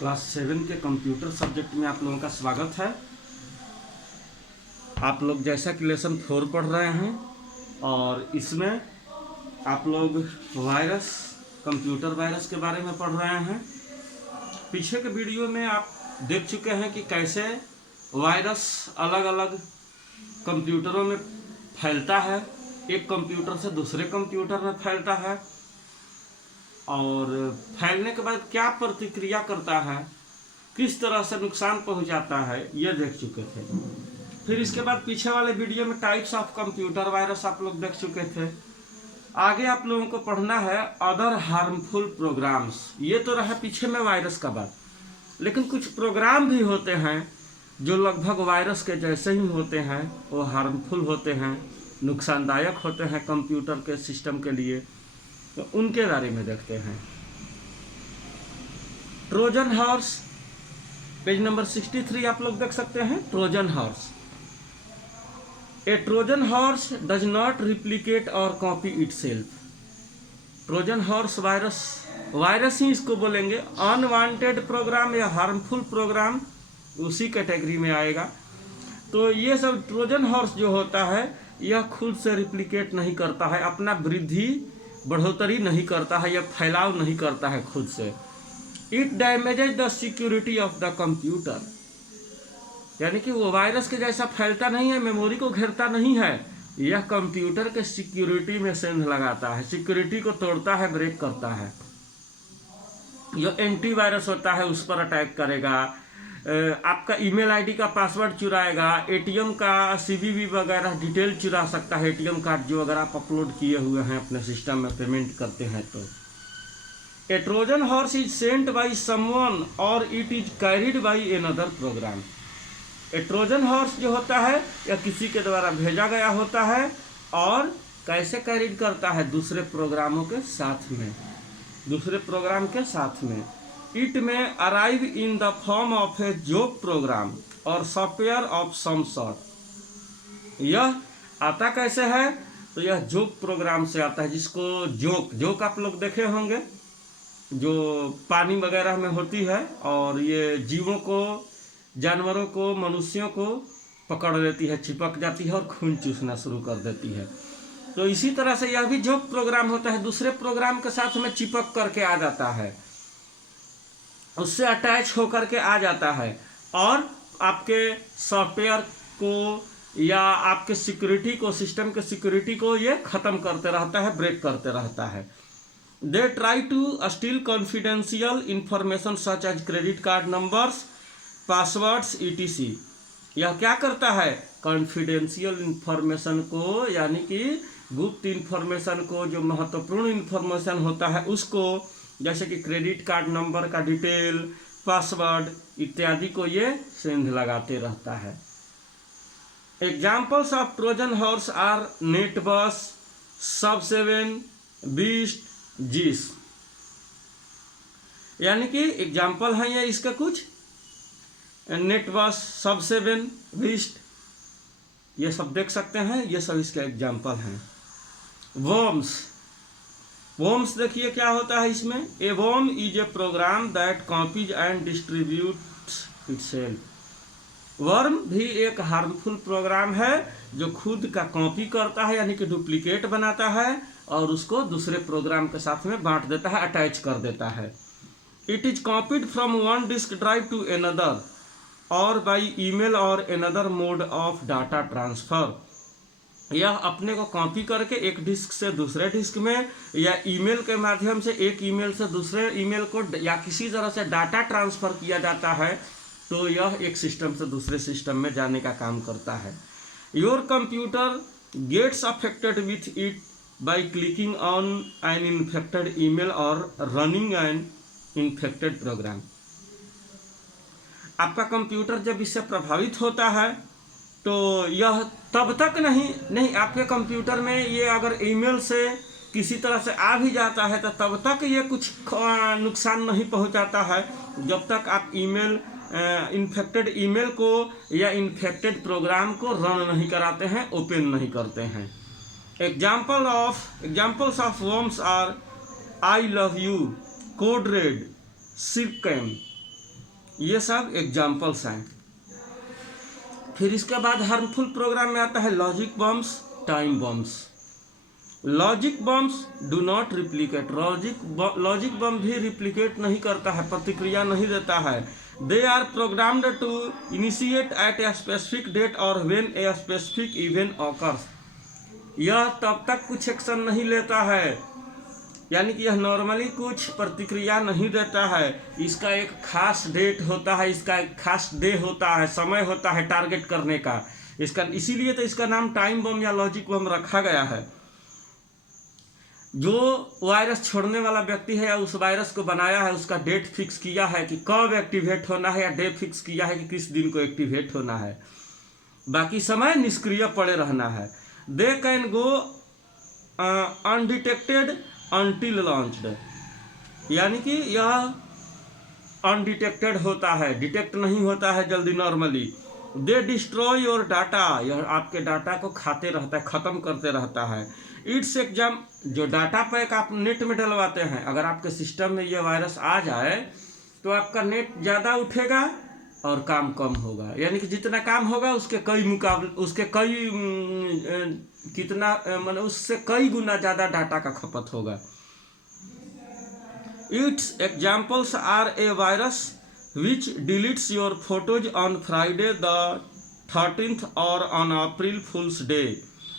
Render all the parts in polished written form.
Class 7 के computer subject में आप लोगों का स्वागत है। आप लोग जैसा कि लेसन 4 पढ़ रहे हैं और इसमें आप लोग वायरस, कंप्यूटर वायरस के बारे में पढ़ रहे हैं। पीछे के वीडियो में आप देख चुके हैं कि कैसे वायरस अलग अलग कंप्यूटरों में फैलता है, एक कंप्यूटर से दूसरे कंप्यूटर में फैलता है और फैलने के बाद क्या प्रतिक्रिया करता है, किस तरह से नुकसान पहुंचाता है, ये देख चुके थे। फिर इसके बाद पीछे वाले वीडियो में टाइप्स ऑफ कंप्यूटर वायरस आप लोग देख चुके थे। आगे आप लोगों को पढ़ना है अदर हार्मफुल प्रोग्राम्स। ये तो रहा पीछे में वायरस का बात, लेकिन कुछ प्रोग्राम भी होते हैं जो लगभग वायरस के जैसे ही होते हैं, वो हार्मफुल होते हैं, नुकसानदायक होते हैं कंप्यूटर के सिस्टम के लिए। तो उनके बारे में देखते हैं। ट्रोजन हॉर्स, पेज नंबर 63 आप लोग देख सकते हैं। Trojan horse, a Trojan horse does not replicate or copy itself. Trojan horse virus ही इसको बोलेंगे। अनवांटेड प्रोग्राम या हार्मफुल प्रोग्राम उसी कैटेगरी में आएगा। तो ये सब ट्रोजन हॉर्स जो होता है यह खुद से रिप्लिकेट नहीं करता है, अपना वृद्धि बढ़ोतरी नहीं करता है या फैलाव नहीं करता है खुद से। It damages the security of the computer, यानी कि वो वायरस के जैसा फैलता नहीं है, मेमोरी को घेरता नहीं है, यह कंप्यूटर के सिक्योरिटी में सेंध लगाता है, सिक्योरिटी को तोड़ता है, ब्रेक करता है। जो एंटीवायरस होता है उस पर अटैक करेगा, आपका ईमेल आईडी का पासवर्ड चुराएगा, एटीएम का सीवीवी वगैरह डिटेल चुरा सकता है, एटीएम कार्ड जो अगर आप अपलोड किए हुए हैं अपने सिस्टम में पेमेंट करते हैं तो। A Trojan horse is sent by someone or it is carried by another program. A Trojan horse जो होता है या किसी के द्वारा भेजा गया होता है और कैसे कैरिड करता है, दूसरे प्रोग्रामों के साथ में, दूसरे प्रोग्राम के साथ में। It may arrive in the form of a joke program or software of some sort. यह आता कैसे है, तो यह जोक प्रोग्राम से आता है, जिसको जोक आप लोग देखे होंगे, जो पानी वगैरह में होती है और ये जीवों को, जानवरों को, मनुष्यों को पकड़ लेती है, चिपक जाती है और खून चूसना शुरू कर देती है। तो इसी तरह से यह भी जोक प्रोग्राम होता है, दूसरे प्रोग्राम के साथ में चिपक करके आ जाता है, उससे अटैच होकर के आ जाता है और आपके सॉफ्टवेयर को या आपके सिक्योरिटी को, सिस्टम के सिक्योरिटी को ये ख़त्म करते रहता है, ब्रेक करते रहता है। They try to steal confidential information such as credit card numbers, passwords etc। यह क्या करता है, कॉन्फिडेंशियल इंफॉर्मेशन को, यानी कि गुप्त इंफॉर्मेशन को, जो महत्वपूर्ण इंफॉर्मेशन होता है उसको, जैसे कि क्रेडिट कार्ड नंबर का डिटेल, पासवर्ड इत्यादि को ये सेंध लगाते रहता है। Examples of Trojan horse are NetBus, सब7, बीस्ट, जीस। यानी कि एग्जाम्पल है ये इसका कुछ, नेटबस, सब7, बीस्ट, ये सब देख सकते हैं, ये सब इसके एग्जाम्पल हैं। वर्म्स देखिए क्या होता है इसमें। A worm is a program that copies and distributes itself. Worm भी एक हार्मफुल प्रोग्राम है जो खुद का कॉपी करता है, यानी कि डुप्लीकेट बनाता है और उसको दूसरे प्रोग्राम के साथ में बांट देता है, अटैच कर देता है। It is copied from one disk drive to another or by email or another mode of data transfer. यह अपने को कॉपी करके एक डिस्क से दूसरे डिस्क में या ईमेल के माध्यम से एक ईमेल से दूसरे ईमेल को या किसी तरह से डाटा ट्रांसफ़र किया जाता है, तो यह एक सिस्टम से दूसरे सिस्टम में जाने का काम करता है। Your computer gets affected with it by clicking on an infected email or running an infected program. आपका कंप्यूटर जब इससे प्रभावित होता है तो यह तब तक नहीं आपके कंप्यूटर में ये अगर ईमेल से किसी तरह से आ भी जाता है तो तब तक ये कुछ नुकसान नहीं पहुंचाता है, जब तक आप इन्फेक्टेड ईमेल को या इन्फेक्टेड प्रोग्राम को रन नहीं कराते हैं, ओपन नहीं करते हैं। Examples of worms are I love you, code red, सिपकैम, ये सब एग्जाम्पल्स हैं। फिर इसके बाद हार्मफुल प्रोग्राम में आता है logic bombs, time bombs. Logic bombs do not replicate, logic bomb भी रिप्लिकेट नहीं करता है, प्रतिक्रिया नहीं देता है। They are programmed to initiate at a specific date or when a specific event occurs. यह तब तक कुछ एक्शन नहीं लेता है, यानी कि यह नॉर्मली कुछ प्रतिक्रिया नहीं देता है। इसका एक खास डेट होता है, इसका एक खास डे होता है, समय होता है टारगेट करने का इसका, इसीलिए तो इसका नाम टाइम बम या लॉजिक बम रखा गया है। जो वायरस छोड़ने वाला व्यक्ति है या उस वायरस को बनाया है, उसका डेट फिक्स किया है कि कब एक्टिवेट होना है, या डे फिक्स किया है कि किस दिन को एक्टिवेट होना है, बाकी समय निष्क्रिय पड़े रहना है। They can go undetected until launched, यानी कि यह अनडिटेक्टेड होता है, डिटेक्ट नहीं होता है जल्दी normally. They destroy your data, यह आपके डाटा को खाते रहता है, ख़त्म करते रहता है। इट्स एग्जाम, जो डाटा पैक आप नेट में डलवाते हैं, अगर आपके सिस्टम में ये वायरस आ जाए तो आपका नेट ज़्यादा उठेगा और काम कम होगा, यानी कि जितना काम होगा उसके कई मुकाबले, उसके कई कितना मतलब उससे कई गुना ज़्यादा डाटा का खपत होगा। Its examples are a virus which deletes your photos on Friday the 13th or on April fools day,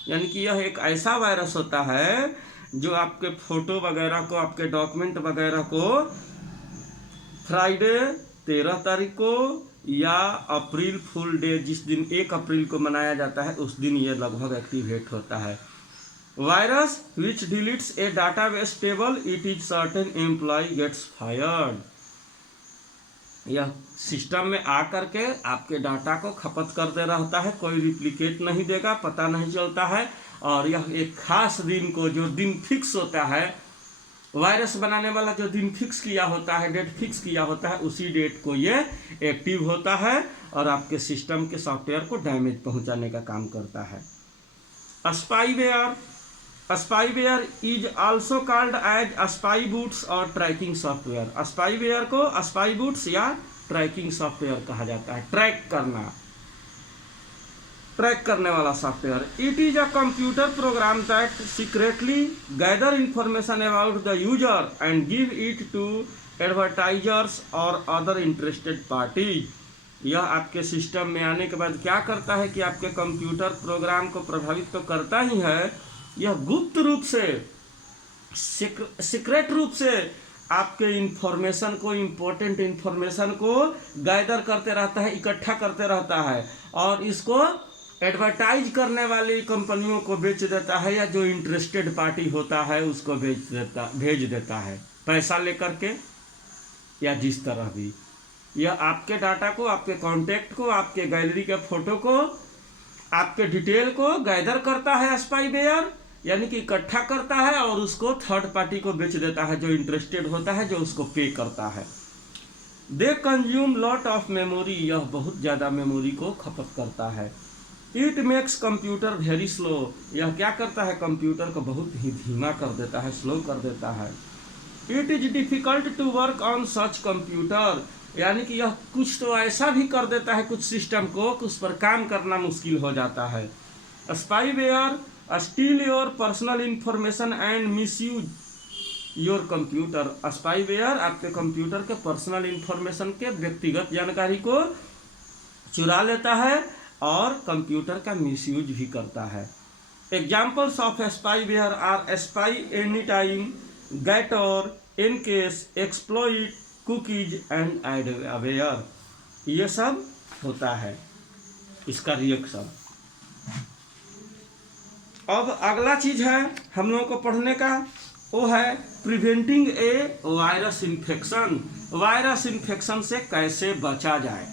यानी कि यह एक ऐसा वायरस होता है जो आपके फ़ोटो वगैरह को, आपके डॉक्यूमेंट वगैरह को फ्राइडे 13 तारीख को या अप्रैल फुल डे, जिस दिन 1 अप्रैल को मनाया जाता है, उस दिन ये लगभग एक्टिवेट होता है। Virus which deletes a database table, it is certain employ gets fired. यह सिस्टम में आ करके आपके डाटा को खपत करते रहता है, कोई रिप्लिकेट नहीं देगा, पता नहीं चलता है। और यह एक खास दिन को, जो दिन फिक्स होता है, वायरस बनाने वाला जो दिन फिक्स किया होता है, डेट फिक्स किया होता है, उसी डेट को ये एक्टिव होता है और आपके सिस्टम के सॉफ्टवेयर को डैमेज पहुंचाने का काम करता है। Spyware, spyware is also called as spy bots or tracking software. Spyware को स्पाई बूट्स या ट्रैकिंग सॉफ्टवेयर कहा जाता है, ट्रैक करने वाला software. It is a computer program that secretly gather information about the user and give it to advertisers or other interested party. यह आपके system में आने के बाद क्या करता है कि आपके कंप्यूटर प्रोग्राम को प्रभावित तो करता ही है, यह गुप्त रूप से, सीक्रेट रूप से आपके इंफॉर्मेशन को, इम्पोर्टेंट इंफॉर्मेशन को गैदर करते रहता है, इकट्ठा करते रहता है और इसको एडवर्टाइज करने वाली कंपनियों को बेच देता है, या जो इंटरेस्टेड पार्टी होता है उसको भेज देता है पैसा लेकर के, या जिस तरह भी। यह आपके डाटा को, आपके कॉन्टैक्ट को, आपके गैलरी के फोटो को, आपके डिटेल को गैदर करता है स्पाईवेयर, यानी कि इकट्ठा करता है और उसको थर्ड पार्टी को बेच देता है, जो इंटरेस्टेड होता है, जो उसको पे करता है। They consume lot of memory, यह बहुत ज़्यादा मेमोरी को खपत करता है। It makes computer very slow, यह क्या करता है, कंप्यूटर को बहुत ही धीमा कर देता है, स्लो कर देता है। It is difficult to work on such computer, यानी कि यह कुछ तो ऐसा भी कर देता है कुछ सिस्टम को कि उस पर काम करना मुश्किल हो जाता है। Spyware steel your personal information and misuse your computer, spyware आपके कंप्यूटर के पर्सनल इंफॉर्मेशन के, व्यक्तिगत जानकारी को चुरा लेता है और कंप्यूटर का मिसयूज भी करता है। Examples of spyware are spy any time, get or encase, exploit, cookies and adware. ये सब होता है इसका रिएक्शन। अब अगला चीज है हम लोगों को पढ़ने का, वो है preventing a virus infection. Virus infection से कैसे बचा जाए।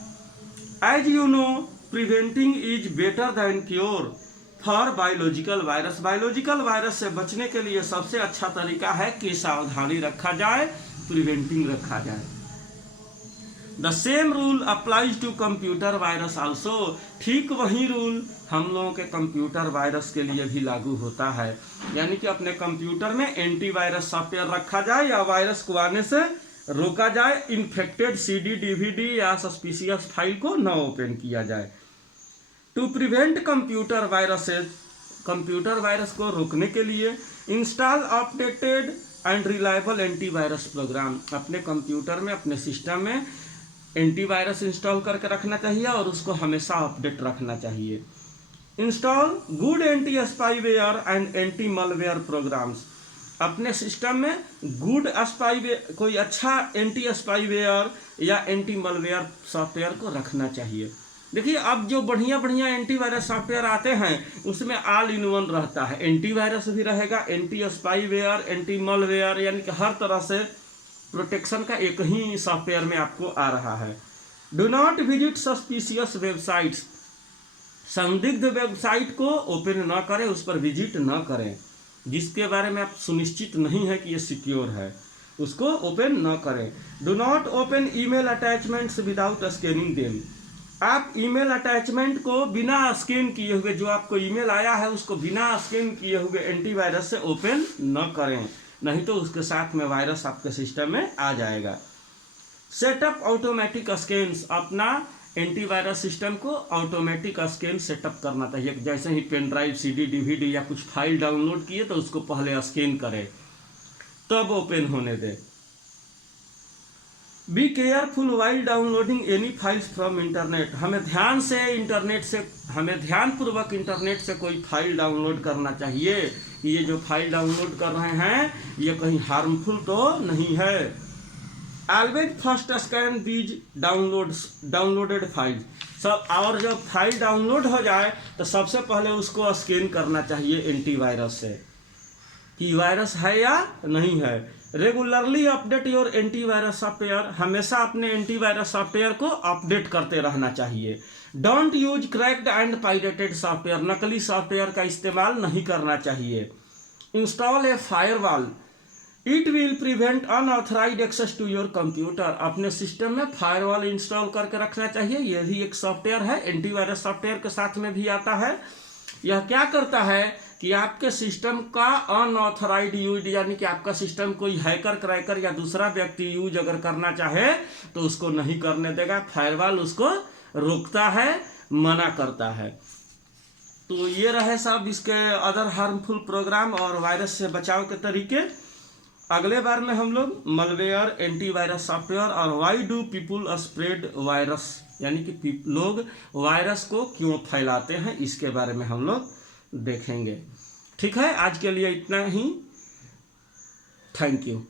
As you know, preventing is better than cure for biological virus. Biological virus से बचने के लिए सबसे अच्छा तरीका है कि सावधानी रखा जाए, प्रिवेंटिंग रखा जाए। The same rule applies to computer virus also, ठीक वही रूल हम लोगों के कंप्यूटर वायरस के लिए भी लागू होता है, यानी कि अपने कंप्यूटर में एंटीवायरस सॉफ्टवेयर रखा जाए या वायरस को आने से रोका जाए, इन्फेक्टेड CD DVD या सस्पिशियस फाइल को न ओपन किया जाए। To prevent computer viruses, computer virus को रोकने के लिए install updated and reliable antivirus program, अपने कंप्यूटर में, अपने सिस्टम में एंटीवायरस इंस्टॉल करके रखना चाहिए और उसको हमेशा अपडेट रखना चाहिए। Install good anti spyware and anti malware programs, अपने सिस्टम में गुड स्पाईवेयर, कोई अच्छा एंटी स्पाईवेयर या एंटी मलवेयर सॉफ्टवेयर को रखना चाहिए। देखिए अब जो बढ़िया बढ़िया एंटीवायरस सॉफ्टवेयर आते हैं उसमें ऑल इन वन रहता है, एंटीवायरस भी रहेगा, एंटी स्पाईवेयर, एंटी मलवेयर, यानी कि हर तरह से प्रोटेक्शन का एक ही सॉफ्टवेयर में आपको आ रहा है। Do not visit suspicious websites, संदिग्ध वेबसाइट को ओपन न करें, उस पर विजिट न करें, जिसके बारे में आप सुनिश्चित नहीं है कि ये सिक्योर है, उसको ओपन न करें। Do not open email attachments without scanning them, आप ईमेल अटैचमेंट को बिना स्कैन किए हुए, जो आपको ईमेल आया है उसको बिना स्कैन किए हुए एंटीवायरस से ओपन न करें, नहीं तो उसके साथ में वायरस आपके सिस्टम में आ जाएगा। सेटअप ऑटोमेटिक स्कैन्स, अपना एंटीवायरस सिस्टम को ऑटोमेटिक स्कैन सेटअप करना चाहिए। जैसे ही पेन ड्राइव, CD DVD या कुछ फाइल डाउनलोड किए तो उसको पहले स्कैन करें तब ओपन होने दें। Be careful while downloading any files from internet, हमें ध्यानपूर्वक इंटरनेट से कोई फाइल डाउनलोड करना चाहिए कि ये जो फाइल डाउनलोड कर रहे हैं ये कहीं हार्मफुल तो नहीं है। Always first scan these downloaded file, सब, और जब फाइल डाउनलोड हो जाए तो सबसे पहले उसको स्कैन करना चाहिए एंटीवायरस से कि वायरस है या नहीं है। Regularly update your antivirus software, हमेशा अपने एंटीवायरस सॉफ्टवेयर को अपडेट करते रहना चाहिए। Don't use cracked and pirated software, नकली सॉफ्टवेयर का इस्तेमाल नहीं करना चाहिए। Install a firewall, it will prevent unauthorised access to your computer, अपने सिस्टम में फायरवॉल इंस्टॉल करके रखना चाहिए। यह भी एक सॉफ्टवेयर है, एंटीवायरस सॉफ्टवेयर के साथ में भी आता है। यह क्या करता है कि आपके सिस्टम का अनऑथराइज्ड यूज, यानी कि आपका सिस्टम कोई हैकर क्रैकर या दूसरा व्यक्ति यूज अगर करना चाहे तो उसको नहीं करने देगा, फायरवॉल उसको रोकता है, मना करता है। तो ये रहे सब इसके अदर हार्मफुल प्रोग्राम और वायरस से बचाव के तरीके। अगले बार में हम लोग मलवेयर, एंटीवायरस सॉफ्टवेयर और why do people spread virus, यानी कि लोग वायरस को क्यों फैलाते हैं, इसके बारे में हम लोग देखेंगे। ठीक है, आज के लिए इतना ही। Thank you.